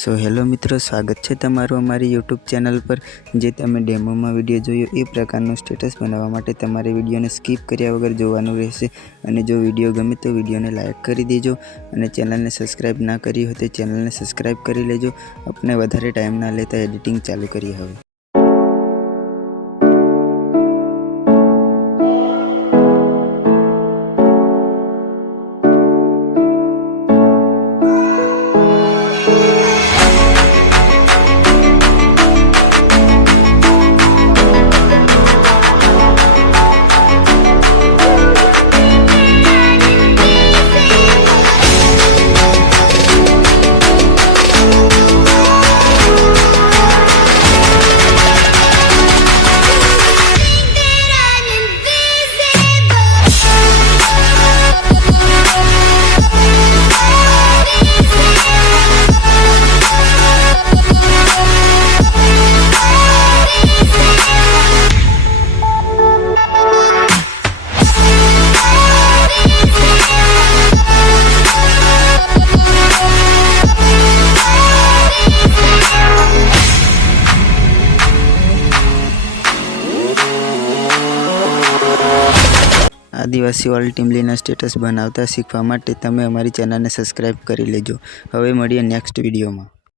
So hello मित्रों, स्वागत है तमारू अमारी यूट्यूब चैनल पर। जे तमे डेमो में विडियो जोयो ए प्रकारनो स्टेटस बनावा माटे तमारे विडियो ने स्कीप कर्या वगर जोवानुं रहेशे। अने जो विडियो गमे तो विडियो ने लाइक करी देजो अने चेनल ने सब्सक्राइब ना करी हो तो चेनल ने सब्सक्राइब करी लेजो। अपने वधारे टाइम ना लेता एडिटिंग चालू करिए हवे। आदिवासी वाली टीमलीना स्टेटस बनावता शीखवा माटे तमे अमारी चेनल ने सब्सक्राइब करी लेजो। हवे मळीए नेक्स्ट विडियो में।